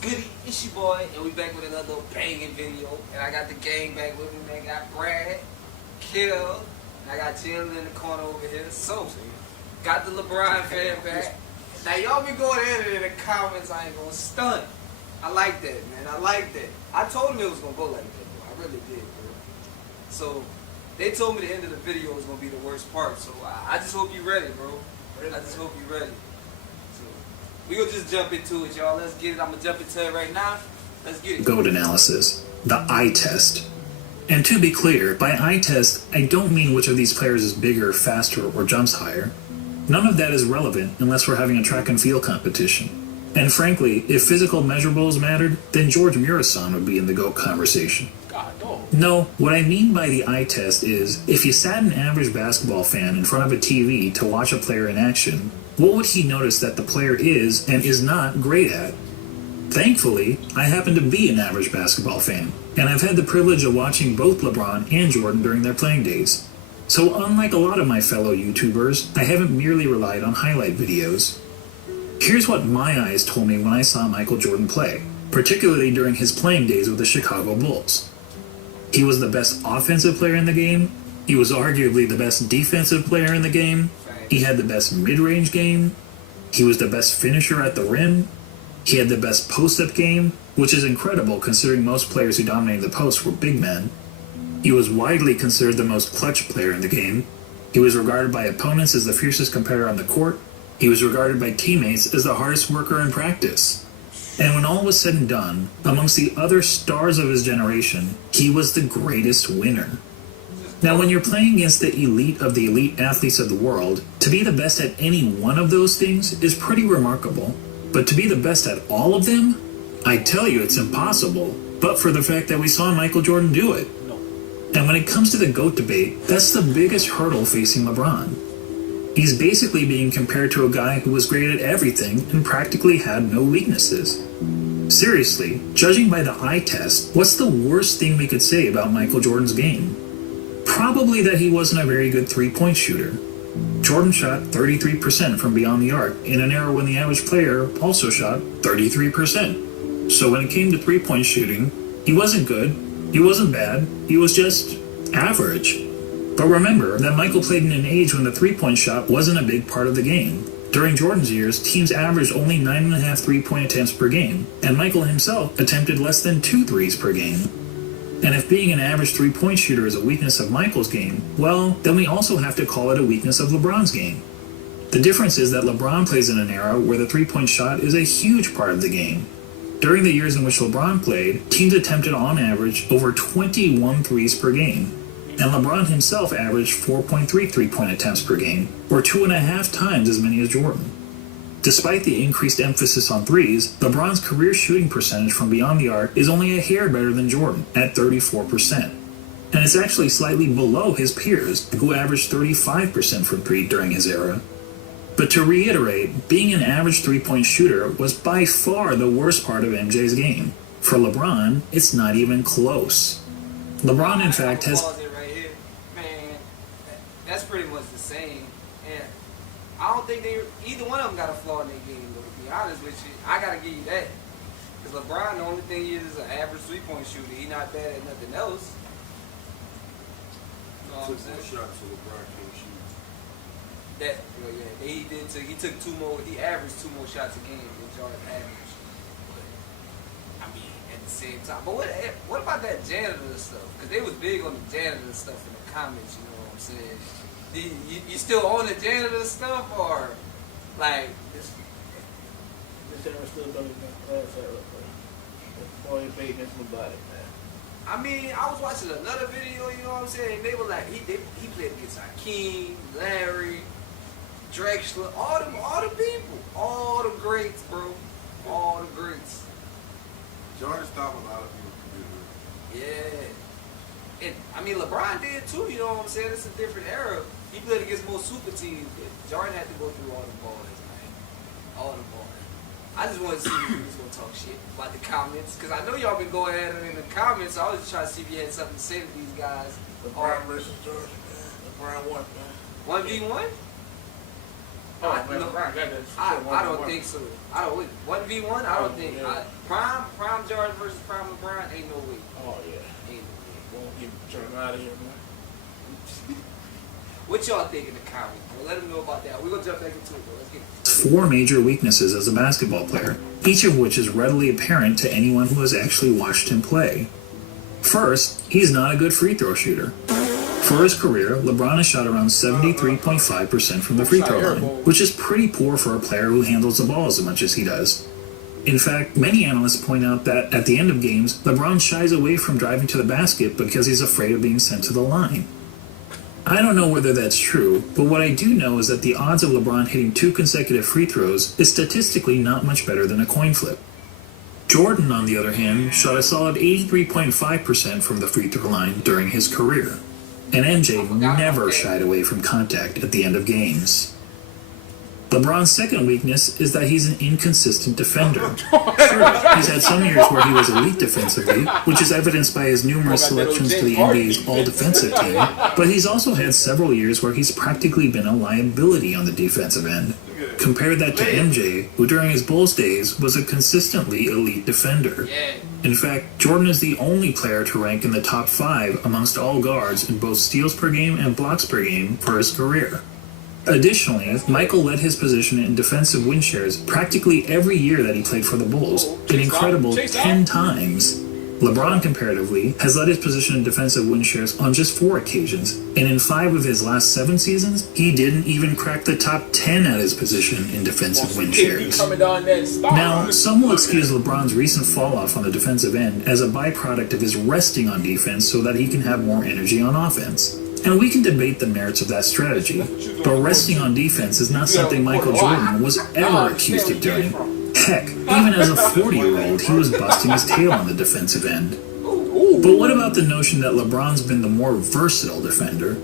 Goody, it's your boy, and we back with another little banging video. And I got the gang back with me, man. Got Brad, Kill, and I got Jill in the corner over here. So, got the LeBron fan back. Now, y'all be going at it in the comments. I ain't gonna stunt. I like that, man. I like that. I told him it was gonna go like that, bro. I really did, bro. So, they told me the end of the video was gonna be the worst part. So, I just hope you ready, bro. I just hope you ready. We gonna just jump into it, y'all. Let's get it. I'm gonna jump into it right now. Let's get it. GOAT analysis. The eye test. And to be clear, by eye test, I don't mean which of these players is bigger, faster, or jumps higher. None of that is relevant unless we're having a track and field competition. And frankly, if physical measurables mattered, then George Murasan would be in the GOAT conversation. No, what I mean by the eye test is, if you sat an average basketball fan in front of a TV to watch a player in action, what would he notice that the player is and is not great at? Thankfully, I happen to be an average basketball fan, and I've had the privilege of watching both LeBron and Jordan during their playing days. So unlike a lot of my fellow YouTubers, I haven't merely relied on highlight videos. Here's what my eyes told me when I saw Michael Jordan play, particularly during his playing days with the Chicago Bulls. He was the best offensive player in the game. He was arguably the best defensive player in the game. He had the best mid-range game. He was the best finisher at the rim. He had the best post-up game, which is incredible considering most players who dominated the post were big men. He was widely considered the most clutch player in the game. He was regarded by opponents as the fiercest competitor on the court. He was regarded by teammates as the hardest worker in practice. And when all was said and done, amongst the other stars of his generation, he was the greatest winner. Now, when you're playing against the elite of the elite athletes of the world, to be the best at any one of those things is pretty remarkable. But to be the best at all of them? I tell you, it's impossible, but for the fact that we saw Michael Jordan do it. And when it comes to the GOAT debate, that's the biggest hurdle facing LeBron. He's basically being compared to a guy who was great at everything and practically had no weaknesses. Seriously, judging by the eye test, what's the worst thing we could say about Michael Jordan's game? Probably that he wasn't a very good three-point shooter. Jordan shot 33% from beyond the arc in an era when the average player also shot 33%. So when it came to three-point shooting, he wasn't good, he wasn't bad, he was just average. But remember that Michael played in an age when the three-point shot wasn't a big part of the game. During Jordan's years, teams averaged only 9.5 three-point attempts per game, and Michael himself attempted less than 2 threes per game. And if being an average three-point shooter is a weakness of Michael's game, well, then we also have to call it a weakness of LeBron's game. The difference is that LeBron plays in an era where the three-point shot is a huge part of the game. During the years in which LeBron played, teams attempted on average over 21 threes per game. And LeBron himself averaged 4.3 three-point attempts per game, or 2.5 times as many as Jordan. Despite the increased emphasis on threes, LeBron's career shooting percentage from beyond the arc is only a hair better than Jordan, at 34%. And it's actually slightly below his peers, who averaged 35% from three during his era. But to reiterate, being an average three-point shooter was by far the worst part of MJ's game. For LeBron, it's not even close. LeBron, in fact, has... That's pretty much the same, and I don't think either one of them got a flaw in their game, though, to be honest with you. I gotta give you that, because LeBron, the only thing he is an average three-point shooter. He's not bad at nothing else. You know what I'm saying? Shots so LeBron can't shoot. That, yeah, he did too. He took 2 more. He averaged 2 more shots a game than Jordan averaged. But I mean, at the same time, but what about that janitor stuff? Because they was big on the janitor stuff in the comments. You know what I'm saying? You still on the janitor stuff, or like this janitor still don't even class that real quick. Before he paid against nobody, man. I mean, I was watching another video, you know what I'm saying? They were like, he played against Hakeem, Larry, Drexler, all the people, all the greats, bro, all the greats. Jordan stopped a lot of people. Yeah. And I mean, LeBron did too, you know what I'm saying? It's a different era. He played against more super teams, but Jordan had to go through all the ballers, man. All the ballers. I just wanted to see if you was going to talk shit about the comments, because I know y'all been going at it in the comments, so I was just trying to see if you had something to say to these guys. LeBron versus Jordan, man. LeBron won, man. 1v1? Oh, I- man, no, LeBron got that shit I don't 1v1. think so. I don't 1v1. I don't think. Yeah. Prime Jordan versus Prime LeBron ain't no way. Oh, yeah. Ain't no way. Won't get Jordan out of here, man. What y'all think in the comments? Well, let them know about that. We're gonna jump back into it. Though. Let's get it. 4 major weaknesses as a basketball player, each of which is readily apparent to anyone who has actually watched him play. First, he's not a good free throw shooter. For his career, LeBron has shot around 73.5% from the free throw line, which is pretty poor for a player who handles the ball as much as he does. In fact, many analysts point out that at the end of games, LeBron shies away from driving to the basket because he's afraid of being sent to the line. I don't know whether that's true, but what I do know is that the odds of LeBron hitting 2 consecutive free throws is statistically not much better than a coin flip. Jordan, on the other hand, shot a solid 83.5% from the free throw line during his career, and MJ never shied away from contact at the end of games. LeBron's second weakness is that he's an inconsistent defender. Sure, he's had some years where he was elite defensively, which is evidenced by his numerous selections to the NBA's all-defensive team, but he's also had several years where he's practically been a liability on the defensive end. Compare that to MJ, who during his Bulls days was a consistently elite defender. In fact, Jordan is the only player to rank in the top 5 amongst all guards in both steals per game and blocks per game for his career. Additionally, Michael led his position in defensive win shares practically every year that he played for the Bulls, an incredible 10 times. LeBron, comparatively, has led his position in defensive win shares on just 4 occasions, and in 5 of his last 7 seasons, he didn't even crack the top 10 at his position in defensive win shares. Now, some will excuse LeBron's recent fall-off on the defensive end as a byproduct of his resting on defense so that he can have more energy on offense. And we can debate the merits of that strategy, but resting on defense is not something Michael Jordan was ever accused of doing. Heck, even as a 40-year-old, he was busting his tail on the defensive end. But what about the notion that LeBron's been the more versatile defender?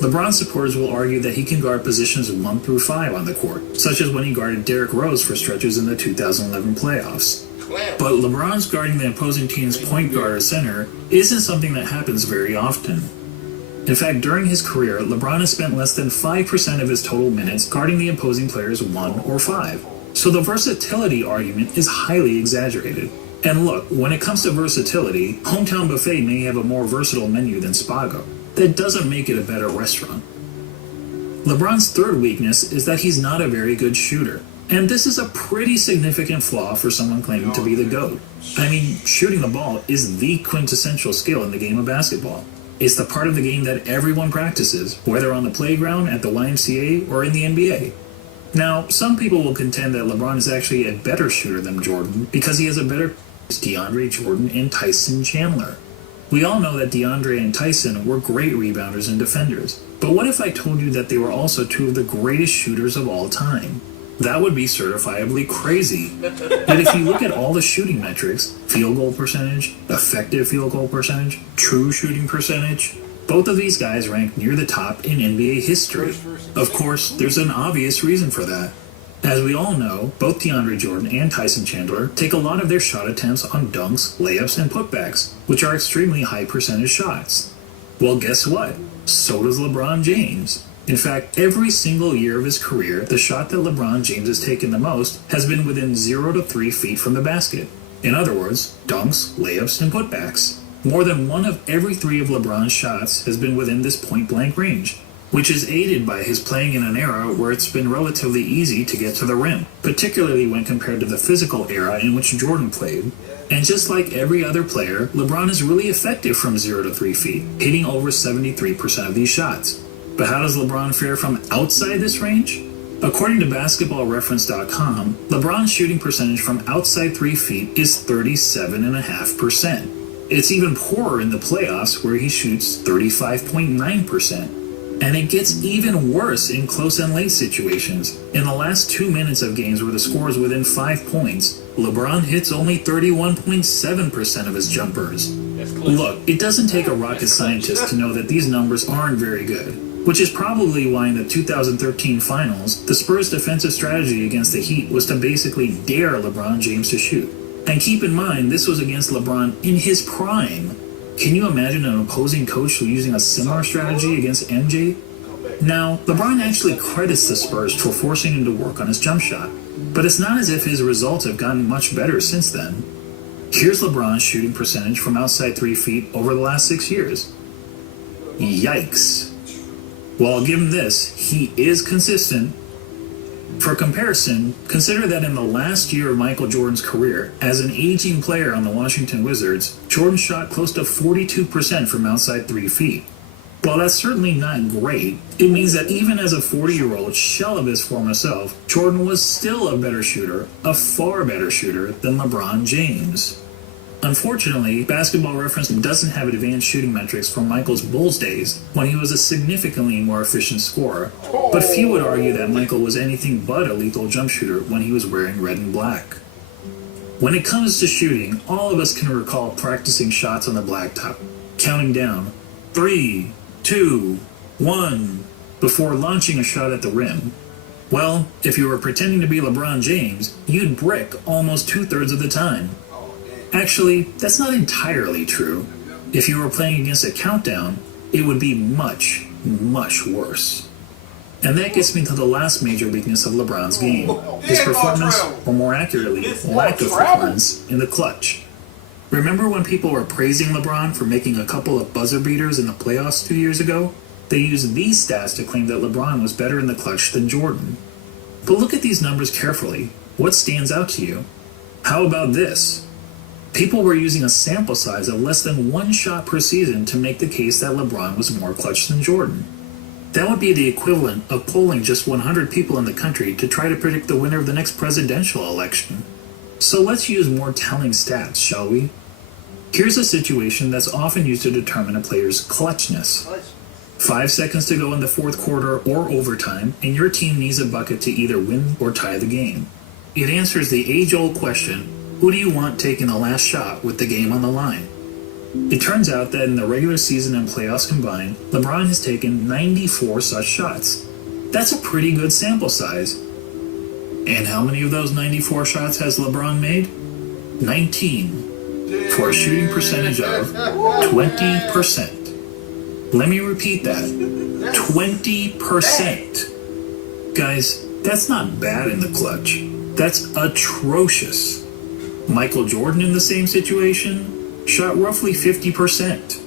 LeBron supporters will argue that he can guard positions 1 through 5 on the court, such as when he guarded Derrick Rose for stretches in the 2011 playoffs. But LeBron's guarding the opposing team's point guard or center isn't something that happens very often. In fact, during his career, LeBron has spent less than 5% of his total minutes guarding the opposing players 1 or 5. So the versatility argument is highly exaggerated. And look, when it comes to versatility, Hometown Buffet may have a more versatile menu than Spago. That doesn't make it a better restaurant. LeBron's third weakness is that he's not a very good shooter. And this is a pretty significant flaw for someone claiming to be the GOAT. I mean, shooting the ball is the quintessential skill in the game of basketball. It's the part of the game that everyone practices, whether on the playground, at the YMCA, or in the NBA. Now, some people will contend that LeBron is actually a better shooter than Jordan because he has a better DeAndre Jordan and Tyson Chandler. We all know that DeAndre and Tyson were great rebounders and defenders, but what if I told you that they were also 2 of the greatest shooters of all time? That would be certifiably crazy. But if you look at all the shooting metrics, field goal percentage, effective field goal percentage, true shooting percentage, both of these guys rank near the top in NBA history. Of course, there's an obvious reason for that. As we all know, both DeAndre Jordan and Tyson Chandler take a lot of their shot attempts on dunks, layups, and putbacks, which are extremely high percentage shots. Well, guess what? So does LeBron James. In fact, every single year of his career, the shot that LeBron James has taken the most has been within 0 to 3 feet from the basket. In other words, dunks, layups, and putbacks. More than 1 of every 3 of LeBron's shots has been within this point-blank range, which is aided by his playing in an era where it's been relatively easy to get to the rim, particularly when compared to the physical era in which Jordan played. And just like every other player, LeBron is really effective from 0 to 3 feet, hitting over 73% of these shots. But how does LeBron fare from outside this range? According to BasketballReference.com, LeBron's shooting percentage from outside 3 feet is 37.5%. It's even poorer in the playoffs where he shoots 35.9%. And it gets even worse in close and late situations. In the last 2 minutes of games where the score is within 5 points, LeBron hits only 31.7% of his jumpers. Look, it doesn't take a rocket scientist to know that these numbers aren't very good. Which is probably why in the 2013 finals, the Spurs' defensive strategy against the Heat was to basically dare LeBron James to shoot. And keep in mind, this was against LeBron in his prime. Can you imagine an opposing coach using a similar strategy against MJ? Now, LeBron actually credits the Spurs for forcing him to work on his jump shot, but it's not as if his results have gotten much better since then. Here's LeBron's shooting percentage from outside 3 feet over the last 6 years. Yikes. Well, I'll give him this, he is consistent. For comparison, consider that in the last year of Michael Jordan's career, as an aging player on the Washington Wizards, Jordan shot close to 42% from outside 3 feet. While that's certainly not great, it means that even as a 40-year-old shell of his former self, Jordan was still a better shooter, a far better shooter than LeBron James. Unfortunately, Basketball Reference doesn't have advanced shooting metrics from Michael's Bulls days, when he was a significantly more efficient scorer, but few would argue that Michael was anything but a lethal jump shooter when he was wearing red and black. When it comes to shooting, all of us can recall practicing shots on the blacktop, counting down 3, 2, 1, before launching a shot at the rim. Well, if you were pretending to be LeBron James, you'd brick almost 2/3 of the time. Actually, that's not entirely true. If you were playing against a countdown, it would be much, much worse. And that gets me to the last major weakness of LeBron's game, his performance, or more accurately, lack of performance, in the clutch. Remember when people were praising LeBron for making a couple of buzzer beaters in the playoffs 2 years ago? They used these stats to claim that LeBron was better in the clutch than Jordan. But look at these numbers carefully. What stands out to you? How about this? People were using a sample size of less than 1 shot per season to make the case that LeBron was more clutch than Jordan. That would be the equivalent of polling just 100 people in the country to try to predict the winner of the next presidential election. So let's use more telling stats, shall we? Here's a situation that's often used to determine a player's clutchness. 5 seconds to go in the fourth quarter or overtime, and your team needs a bucket to either win or tie the game. It answers the age-old question, who do you want taking the last shot with the game on the line? It turns out that in the regular season and playoffs combined, LeBron has taken 94 such shots. That's a pretty good sample size. And how many of those 94 shots has LeBron made? 19, for a shooting percentage of 20%. Let me repeat that. 20%. Guys, that's not bad in the clutch. That's atrocious. Michael Jordan in the same situation shot roughly 50%.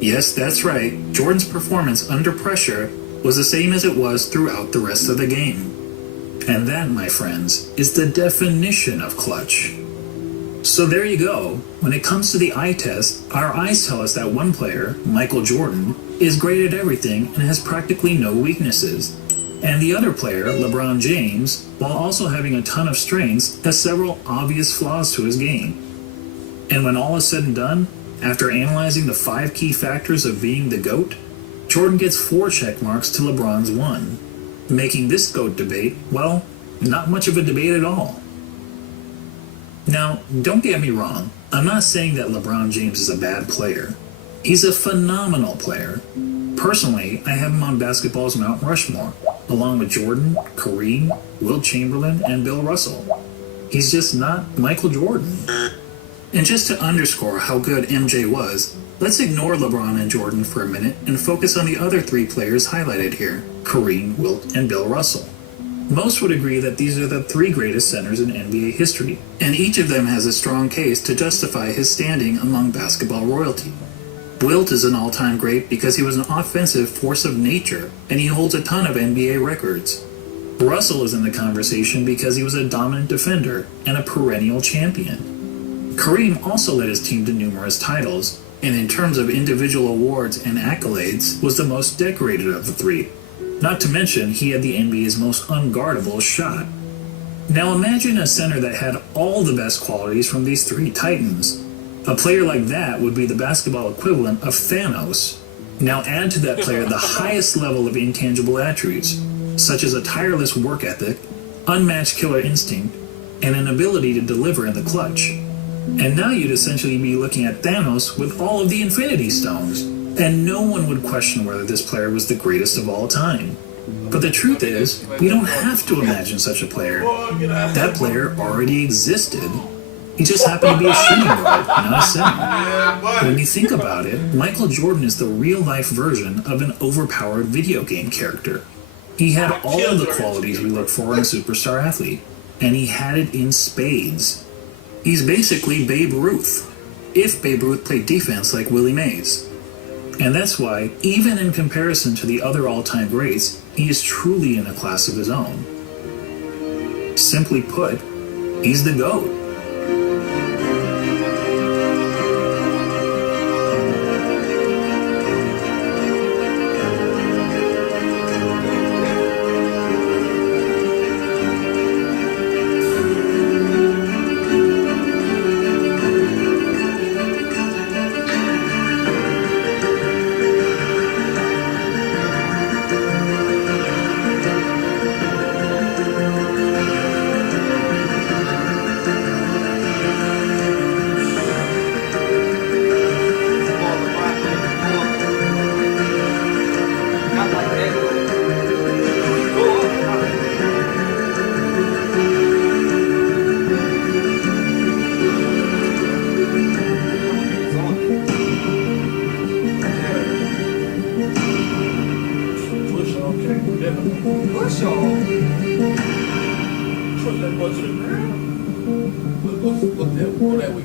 Yes, that's right, Jordan's performance under pressure was the same as it was throughout the rest of the game. And that, my friends, is the definition of clutch. So there you go. When it comes to the eye test, our eyes tell us that one player, Michael Jordan, is great at everything and has practically no weaknesses. And the other player, LeBron James, while also having a ton of strengths, has several obvious flaws to his game. And when all is said and done, after analyzing the 5 key factors of being the GOAT, Jordan gets 4 check marks to LeBron's 1, making this GOAT debate, well, not much of a debate at all. Now, don't get me wrong, I'm not saying that LeBron James is a bad player. He's a phenomenal player. Personally, I have him on basketball's Mount Rushmore, along with Jordan, Kareem, Wilt Chamberlain, and Bill Russell. He's just not Michael Jordan. And just to underscore how good MJ was, let's ignore LeBron and Jordan for a minute and focus on the other 3 players highlighted here, Kareem, Wilt, and Bill Russell. Most would agree that these are the 3 greatest centers in NBA history, and each of them has a strong case to justify his standing among basketball royalty. Wilt is an all-time great because he was an offensive force of nature, and he holds a ton of NBA records. Russell is in the conversation because he was a dominant defender and a perennial champion. Kareem also led his team to numerous titles, and in terms of individual awards and accolades, was the most decorated of the 3. Not to mention, he had the NBA's most unguardable shot. Now imagine a center that had all the best qualities from these 3 titans. A player like that would be the basketball equivalent of Thanos. Now add to that player the highest level of intangible attributes, such as a tireless work ethic, unmatched killer instinct, and an ability to deliver in the clutch. And now you'd essentially be looking at Thanos with all of the Infinity Stones, and no one would question whether this player was the greatest of all time. But the truth is, we don't have to imagine such a player. That player already existed. He just happened to be a shooting guard, not a center. Yeah, buddy. When you think about it, Michael Jordan is the real-life version of an overpowered video game character. He had all of the qualities we look for in a superstar athlete, and he had it in spades. He's basically Babe Ruth, if Babe Ruth played defense like Willie Mays. And that's why, even in comparison to the other all-time greats, he is truly in a class of his own. Simply put, he's the GOAT. Not like that. Push on, okay. Push on. Push that boy to the ground. Look that way.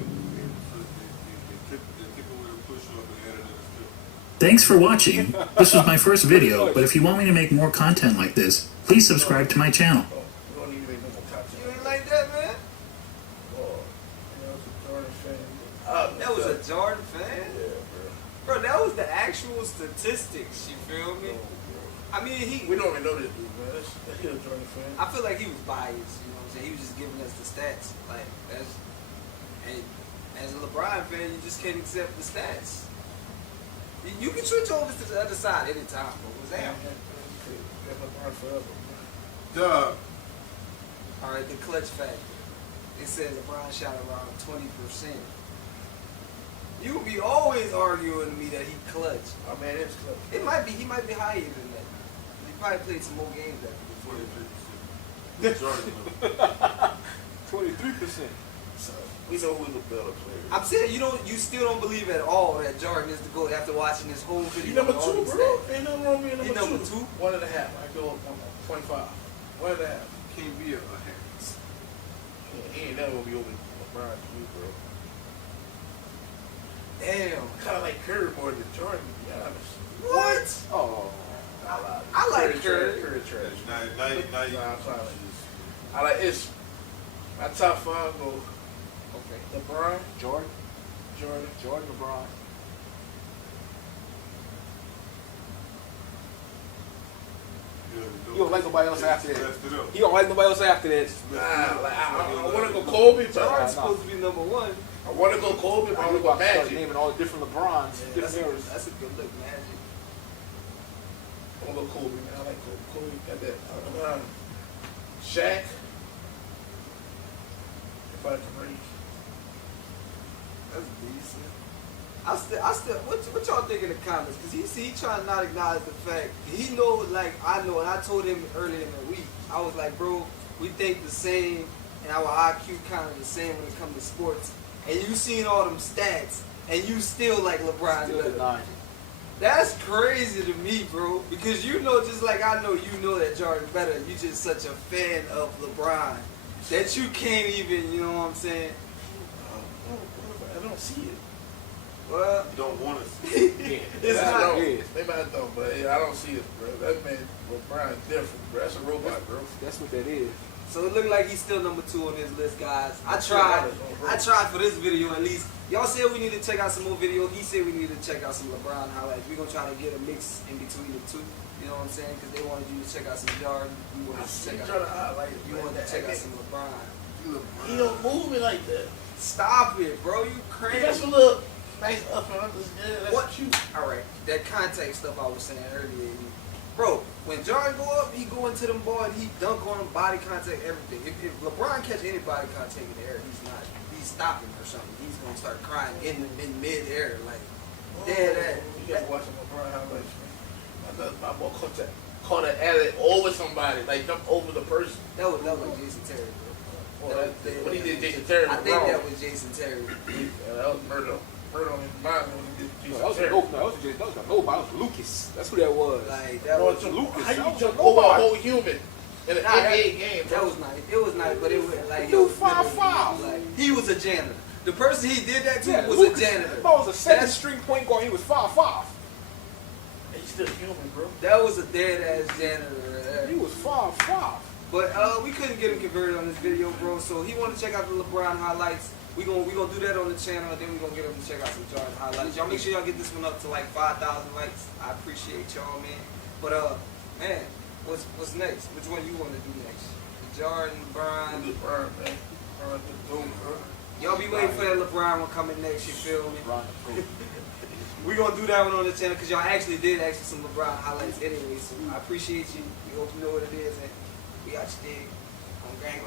Thanks for watching. This was my first video, but if you want me to make more content like this, please subscribe to my channel. Oh, we don't need to make no more content. You ain't like that, man? Oh, that was a Jordan fan. That was a Jordan fan? Yeah, Bro, that was the actual statistics, you feel me? I mean, bro. We don't even know this dude, man. That's he a Jordan fan. I feel like he was biased, you know what I'm saying? He was just giving us the stats. Like, that's, and as a LeBron fan, you just can't accept the stats. You can switch over to the other side anytime, bro. What's that? That's LeBron forever. Duh. All right, the clutch factor. It said LeBron shot around 20%. You would be always arguing with me that he clutch. Oh man, it's close. He might be higher than that. He probably played some more games after this. 23%. So we know who's the better player. I'm saying you still don't believe at all that Jordan is the GOAT after watching this whole video. He number and all two, these bro. stats. Ain't nothing wrong with being He number number two. two? 1.5. I go up 0.5. 1.5. Can't be a Harris. He ain't never gonna be over LeBron to me, bro. Damn. Kind of like Curry more than Jordan, to be honest. What? Oh. I like Curry. Curry trash. Now I'm sorry. I like it's my top 5 go Okay. LeBron, Jordan, Jordan. LeBron. You don't like nobody else after that. You don't like nobody else after that. Nah, like I want to go Kobe, but Jordan's supposed to be number one. I want to go Kobe, but I want to go Start Magic. naming all the different LeBrons, That's different eras. a good look, Magic. I want to go Kobe, man. I like Kobe. Kobe got that. Shaq. If I can reach. That's decent. I still. What y'all think in the comments? Cause he trying to not acknowledge the fact he know, like I know, and I told him earlier in the week. I was like, bro, we think the same, and our IQ kind of the same when it comes to sports. And you seen all them stats, and you still like LeBron Still better. denying it. That's crazy to me, bro. Because you know, just like I know, you know that Jordan better. You just such a fan of LeBron that you can't even, you know what I'm saying? I don't see it. Well, You don't want to see. Yeah. it's I not. don't. it. Maybe I don't, but yeah, I don't see it, bro. That man, LeBron's different, bro. That's a robot, bro. That's what that is. So it looked like he's still number 2 on this list, guys. I tried for this video at least. Y'all said we need to check out some more videos. He said we need to check out some LeBron highlights. We're going to try to get a mix in between the two. You know what I'm saying? Because they wanted you to check out some Jordan. You wanted to check out, you wanted to check out some LeBron. He don't move me like that. Stop it, bro. You He got crazy. some little nice up and under. Yeah, that's What? cute. Alright, that contact stuff I was saying earlier. Bro, when Jordan go up, he go into them ball and he dunk on them, body contact, everything. If LeBron catch any body contact in the air, he's stopping or something. He's gonna start crying in mid-air, like dead ass. You gotta watch LeBron highlights, man. My boy caught an alley over somebody, like jump over the person. That was like Jason Terry, bro. When he did Jason Terry, I think that was Jason Terry. That was murder on his mind when he did Jason That was Terry. nobody. That was Lucas. That's who that was. Like that Boy, was Lucas. how That you was jump nobody. over a whole human in an Nah, NBA game? that was nice. It was nice, but it was like Dude, 5'5". Like he was a janitor. The person he did that to Yeah, was Lucas, a janitor. That was a second That's- string point guard. He was 5'5". He's still human, bro. That was a dead ass janitor. He was 5'5". But we couldn't get him converted on this video, bro. So he wanted to check out the LeBron highlights. We gonna do that on the channel, and then we gonna get him to check out some Jordan highlights. Y'all make sure y'all get this one up to like 5,000 likes. I appreciate y'all, man. But man, what's next? Which one you want to do next? The Jordan, LeBron. LeBron, man. LeBron, just boom, bro. Y'all be waiting for that LeBron one coming next. You feel me? LeBron. We gonna do that one on the channel because y'all actually did ask for some LeBron highlights anyway. So I appreciate you. We hope you know what it is, and we got you dig on gang.